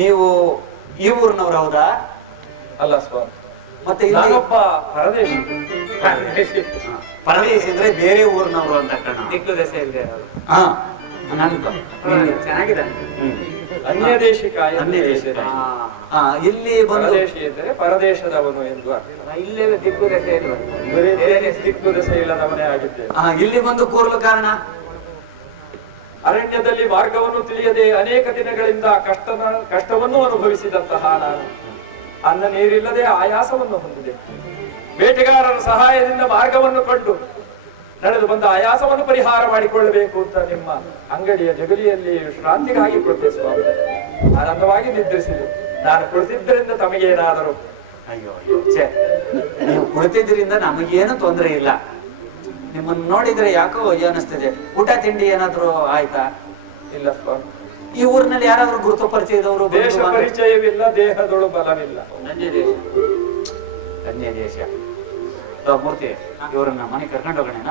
ನೀವು ಈ ಊರಿನವ್ರು ಹೌದಾ? ಅಲ್ಲ ಸ್ವಾಮಿ, ಮತ್ತೆ ನಾನೊಬ್ಬ ಪರದೇಶಿ. ಪರದೇಶಿ ಅಂದ್ರೆ ಬೇರೆ ಊರಿನವರು ಅಂತ ಕಣ. ದಿಕ್ಕು ದಶೆ ಇಲ್ಲದೆ ಹಾ ಚೆನ್ನಾಗಿದೆ. ಅನ್ಯ ದೇಶಿಕ ಇಲ್ಲಿ ಪರದೇಶಿ ಎಂದರೆ ಪರದೇಶದವನು ಎಂದು ಇಲ್ಲೇ ದಿಕ್ಕು ದಶೆ ಇಲ್ಲ, ದಿಕ್ಕು ದಶೆ ಇಲ್ಲದವನೇ ಆಗಿದ್ದೇನೆ. ಇಲ್ಲಿ ಬಂದು ಕೂರಲು ಕಾರಣ ಅರಣ್ಯದಲ್ಲಿ ಮಾರ್ಗವನ್ನು ತಿಳಿಯದೆ ಅನೇಕ ದಿನಗಳಿಂದ ಕಷ್ಟವನ್ನು ಅನುಭವಿಸಿದಂತಹ ನಾನು ಅನ್ನ ನೀರಿಲ್ಲದೆ ಆಯಾಸವನ್ನು ಹೊಂದಿದೆ. ಬೇಟೆಗಾರರ ಸಹಾಯದಿಂದ ಮಾರ್ಗವನ್ನು ಕಂಡು ನಡೆದು ಬಂದ ಆಯಾಸವನ್ನು ಪರಿಹಾರ ಮಾಡಿಕೊಳ್ಳಬೇಕು ಅಂತ ನಿಮ್ಮ ಅಂಗಡಿಯ ಜಗಲಿಯಲ್ಲಿ ಶ್ರಾಂತಿಗಾಗಿ ಕೊಡ್ತೆ ಸ್ವಾಮಿ. ಆನಂದವಾಗಿ ನಿದ್ರಿಸಿದೆ. ನಾನು ಕುಳಿತಿದ್ದರಿಂದ ತಮಗೇನಾದರೂ? ಅಯ್ಯೋ ಛೇ, ನೀವು ಕುಳಿತಿದ್ರಿಂದ ನಮಗೇನು ತೊಂದರೆ ಇಲ್ಲ. ನಿಮ್ಮನ್ನು ನೋಡಿದ್ರೆ ಯಾಕೋ ಅನಿಸ್ತಿದೆ. ಊಟ ತಿಂಡಿ ಏನಾದ್ರು ಆಯ್ತಾ? ಇಲ್ಲ ಸ್ವಾಮಿ. ಈ ಊರಿನಲ್ಲಿ ಯಾರಾದ್ರೂ ಗುರುತು ಪರಿಚಯದವರು? ದೇಶ ಪರಿಚಯವಿಲ್ಲ, ದೇಹದೊಳು ಬಲವಿಲ್ಲ. ಅನ್ಯ ದೇಶ. ಮೂರ್ತಿ, ಇವ್ರನ್ನ ಮನೆ ಕರ್ಕೊಂಡು ಹೋಗೋಣ.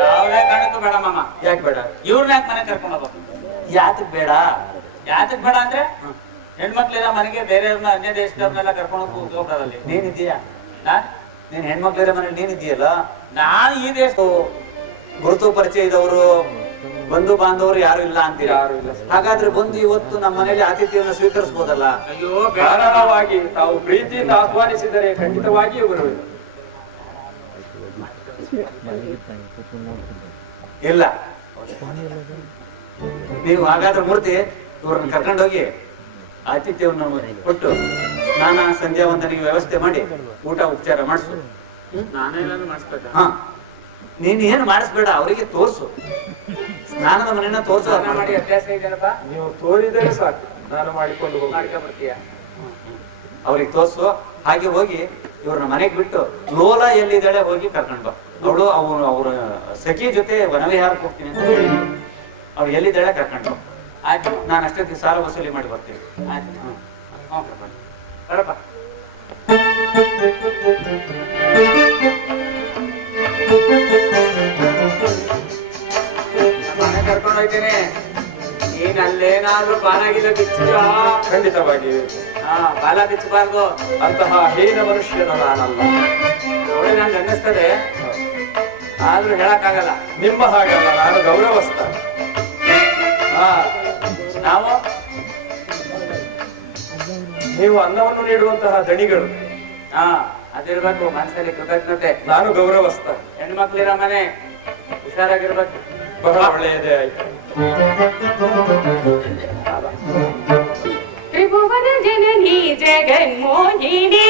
ಯಾವ್ದೇ ಕಾರಣಕ್ಕೂ ಬೇಡ ಮಾಮ. ಯಾಕೆ ಬೇಡ? ಇವ್ರನ್ನ ಯಾಕೆ ಮನೆ ಕರ್ಕೊಂಡು ಹೋಗ್ಬೇಕು? ಯಾತಕ್ ಬೇಡ? ಯಾತಕ್ ಬೇಡ ಅಂದ್ರೆ ಹೆಣ್ಮಕ್ಳಿರ ಮನೆಗೆ ಬೇರೆಯವ್ರನ್ನ ಅನ್ಯ ದೇಶದವ್ರನ್ನೆಲ್ಲ ಕರ್ಕೊಂಡು ಹೋಗ್ಬಿಡೋದಲ್ಲಿ. ನೀನಿದ್ದೀಯಾ? ನೀನ್ ಹೆಣ್ಮಕ್ಳಿರ ಮನೇಲಿ ನೀನಿದ್ದೀಯಲ್ಲ. ನಾನು ಈ ದೇಶ ಗುರುತು ಪರಿಚಯದವರು ಬಂಧು ಬಾಂಧವರು ಯಾರು ಇಲ್ಲ ಅಂತೀರಾ? ಯಾರು ಇಲ್ಲ. ಹಾಗಾದ್ರೆ ಬಂದು ಇವತ್ತು ನಮ್ಮ ಮನೇಲಿ ಆತಿಥ್ಯವನ್ನು ಸ್ವೀಕರಿಸಬಹುದಲ್ಲ? ಅಯ್ಯೋ, ಕಾರಣವಾಗಿ ತಾವು ಪ್ರೀತಿಯಿಂದ ಆಹ್ವಾನಿಸಿದರೆ ಖಂಡಿತವಾಗಿಯೂ ಬರುವುದು. ಇಲ್ಲ, ನೀವು ಹಾಗಾದ್ರೆ ಮೂರ್ತಿ ಇವ್ರನ್ನ ಕರ್ಕೊಂಡೋಗಿ ಆತಿಥ್ಯವನ್ನು ಕೊಟ್ಟು ಸ್ನಾನ ಸಂಧ್ಯಾ ವಂದನೆಗೆ ವ್ಯವಸ್ಥೆ ಮಾಡಿ ಊಟ ಉಪಚಾರ ಮಾಡಿಸು. ನಾನೇನಾದ್ರು ಮಾಡಿಸ್ಬೇಕ? ಹಾ, ನೀನ್ ಏನು ಮಾಡಿಸ್ಬೇಡ, ಅವರಿಗೆ ತೋರ್ಸು. ಸ್ನಾನದ ಮನೆಯನ್ನ ತೋರ್ಸು. ಮಾಡಿ ಅಭ್ಯಾಸ ಇದೆಯಲ್ಲಪ್ಪ, ನೀವು ತೋರಿದರೆ ಸಾಕು, ನಾನು ಮಾಡಿಕೊಂಡು ಹೋಗಿ. ಮಾಡ್ಕೊಂಡ್ಬರ್ತೀಯ. ಅವ್ರಿಗೆ ತೋರ್ಸು. ಹಾಗೆ ಹೋಗಿ ಇವ್ರನ್ನ ಮನೆಗೆ ಬಿಟ್ಟು ಲೋಲಾ ಎಲ್ಲಿದ್ದಾಳೆ ಹೋಗಿ ಕರ್ಕೊಂಡ್ ಬಾ. ಅವಳು ಅವ್ರ ಸಖಿ ಜೊತೆ ವನವಿಹಾರಕ್ಕೆ ಹೋಗ್ತೀನಿ ಅಂತ ಹೇಳಿ ಅವ್ರು ಎಲ್ಲಿದ್ದಾಳೆ ಕರ್ಕೊಂಡು. ಆಯ್ತು, ನಾನು ಅಷ್ಟೊತ್ತಿಗೆ ಸಾಲ ವಸೂಲಿ ಮಾಡಿ ಬರ್ತೀನಿ. ಆಯ್ತು. ಬರಪ್ಪ. ಮನೆ ಕರ್ಕೊಂಡು ಹೋಗ್ತೇನೆ. ನೀನ್ ಅಲ್ಲೇನಾದ್ರೂ ಬಾಲಾಗಿಲ್ಲ ಬಿಚ್ಚಿದ? ಖಂಡಿತವಾಗಿ ಬಾಲ ಬಿಚ್ಚಬಾರ್ದು. ಅಂತಹ ಹೀನ ಮನುಷ್ಯನ ನಾನಲ್ಲ. ನೋಡಿ, ನನ್ಗೆ ಅನ್ನಿಸ್ತದೆ, ಆದ್ರೂ ಹೇಳಕ್ಕಾಗಲ್ಲ. ನಿಮ್ಮ ಹಾಗಲ್ಲ, ನಾನು ಗೌರವಸ್ಥ. ನಾವು ನೀವು ಅನ್ನವನ್ನು ನೀಡುವಂತಹ ದಣಿಗಳು. ಅದಿರ್ಬೇಕು ಮನಸ್ಸಲ್ಲಿ ಕೃತಜ್ಞತೆ. ನಾನು ಗೌರವಸ್ಥ. ಹೆಣ್ಮಕ್ಳಿರೋ ಮನೆ, ಹುಷಾರಾಗಿರ್ಬೇಕು. ಬಹಳ ಒಳ್ಳೆಯದೇ ಆಯ್ತು. ತ್ರಿಭುವನ ಜನನಿ ಜಗನ್ಮೋಹಿನಿ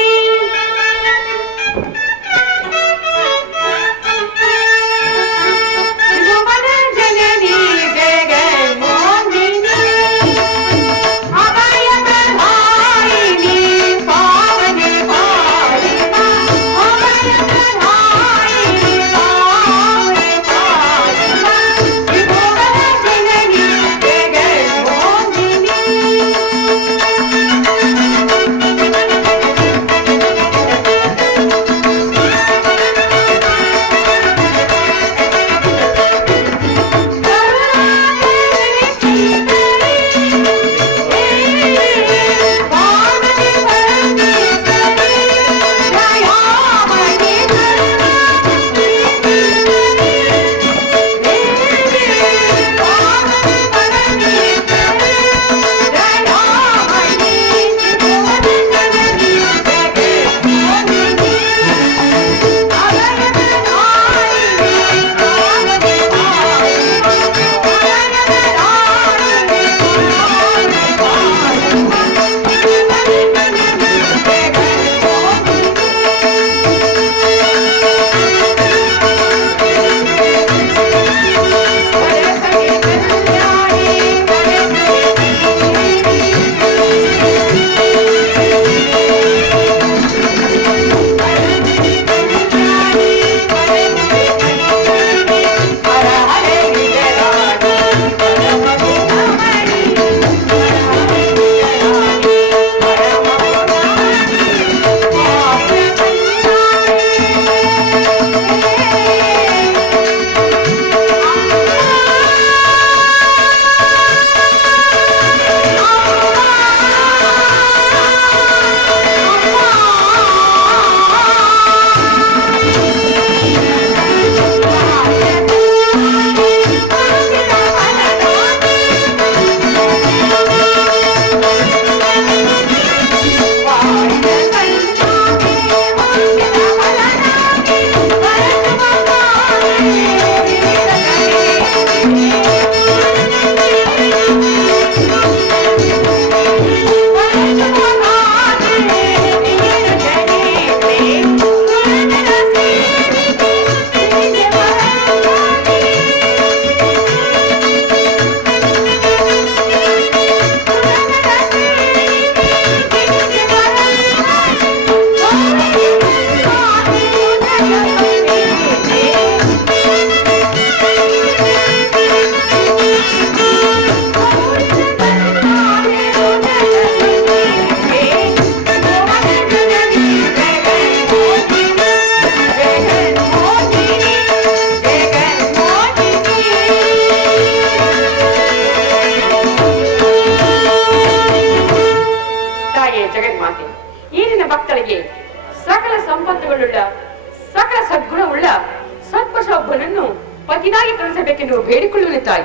ಪತಿನಾಗಿ ಕಳಿಸಬೇಕೆಂದು ಬೇಡಿಕೊಳ್ಳುವ ತಾಯಿ.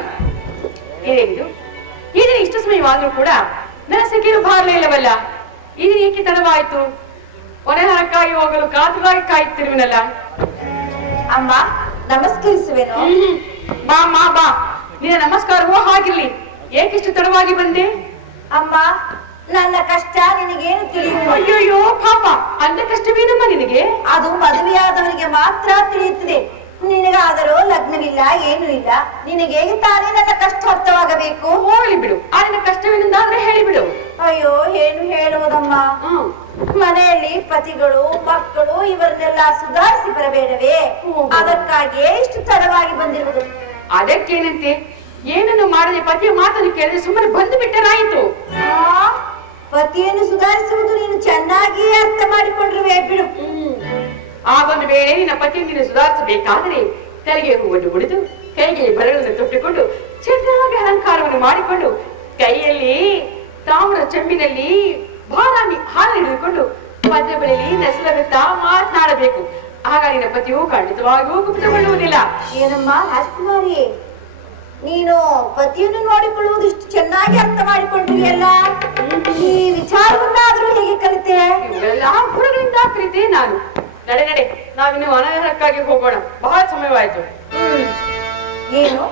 ಏನೆಂದು ಈಗ ಇಷ್ಟು ಸಮಯವಾದ್ರೂ ಕೂಡ ನನ್ನ ಸಖಿಯರು ಬಾರಲೇ ಇಲ್ಲವಲ್ಲ. ಇದು ಏಕೆ ತಡವಾಯ್ತು? ಹೊರಕ್ಕಾಗಿ ಹೋಗಲು ಕಾತುಗಾಗಿ ಕಾಯುತ್ತಿರುವನಲ್ಲ. ಅಮ್ಮ ನಮಸ್ಕರಿಸುವೆನು. ಬಾ ಅಮ್ಮ ಬಾ, ನಿನ್ನ ನಮಸ್ಕಾರವೂ ಹಾಗಿರ್ಲಿ. ಏಕಿಷ್ಟು ತಡವಾಗಿ ಬಂದೆ? ಅಮ್ಮ ನನ್ನ ಕಷ್ಟ ನಿನಗೇನು ತಿಳಿಯುವುದು? ಅಯ್ಯೋಯ್ಯೋ ಪಾಪ, ಅಂದ ಕಷ್ಟವೇನಮ್ಮ ನಿನಗೆ? ಅದು ಮದುವೆಯಾದವರಿಗೆ ಮಾತ್ರ ತಿಳಿಯುತ್ತದೆ. ನಿನಗಾದರೂ ಲಗ್ನವಿಲ್ಲ, ಏನು ಇಲ್ಲ. ನಿನಗೆ ಹೇಗೆ ತಾನೇ ನನ್ನ ಕಷ್ಟ ಅರ್ಥವಾಗಬೇಕು? ಹೋಗಲಿ ಬಿಡು, ಆ ನಿನ್ನ ಕಷ್ಟವೇನೆಂದಾದ್ರೆ ಹೇಳಿಬಿಡು. ಅಯ್ಯೋ ಏನು ಹೇಳುವುದಮ್ಮ, ಮನೆಯಲ್ಲಿ ಪತಿಗಳು ಮಕ್ಕಳು ಇವರನ್ನೆಲ್ಲ ಸುಧಾರಿಸಿ ಬರಬೇಡವೇ? ಅದಕ್ಕಾಗಿಯೇ ಇಷ್ಟು ತಡವಾಗಿ ಬಂದಿರುವುದು. ಅದಕ್ಕೇನಂತೆ? ಏನನ್ನು ಮಾಡದೆ ಪತಿಯ ಮಾತನ್ನು ಕೇಳಿದ್ರೆ ಸುಮ್ಮನೆ ಬಂದು ಬಿಟ್ಟರಾಯಿತು. ಪತಿಯನ್ನು ಸುಧಾರಿಸುವುದು ನೀನು ಚೆನ್ನಾಗಿಯೇ ಅರ್ಥ ಮಾಡಿಕೊಂಡಿರುವೆ ಬಿಡು. ಆ ಒಂದು ವೇಳೆ ನಿನ್ನ ಪತಿಯನ್ನು ನೀನು ಸುಧಾರಿಸಬೇಕಾದರೆ ತಲೆಗೆ ಹೂವನ್ನು ಮುಡಿದು ಕೈಗೆ ಬರಗಳನ್ನು ತೊಟ್ಟುಕೊಂಡು ಚೆನ್ನಾಗಿ ಅಲಂಕಾರವನ್ನು ಮಾಡಿಕೊಂಡು ಕೈಯಲ್ಲಿ ತಾಮ್ರ ಚೆಂಬಿನಲ್ಲಿ ಬಾರಾಣಿ ಹಾಲು ಹಿಡಿದುಕೊಂಡು ಪದ್ಯ ಬಳಿಯಲ್ಲಿ ನೆಸಲಗುತ್ತಾ ಮಾತನಾಡಬೇಕು. ಆಗ ನಿನ್ನ ಪತಿಯು ಖಂಡಿತವಾಗಿಯೂ ಕುಪಿತಗೊಳ್ಳುವುದಿಲ್ಲ. ಏನಮ್ಮ ರಾಜ್ಕುಮಾರಿ, ನೀನು ಪತಿಯನ್ನು ನೋಡಿಕೊಳ್ಳುವುದು ಇಷ್ಟು ಚೆನ್ನಾಗಿ ಅರ್ಥ ಮಾಡಿಕೊಂಡಿಯಲ್ಲ, ಈ ವಿಚಾರವನ್ನಾದರೂ ಹೇಗೆ ಕಲಿತೆ? ಇವೆಲ್ಲ ಗುರುಗಳಿಂದ ಕಲಿತೆ ನಾನು. ನಡೆ ನಾವಿನ್ನು ಅನಗರಕ್ಕಾಗಿ ಹೋಗೋಣ, ಬಹಳ ಸಮಯವಾಯ್ತು. ಏನು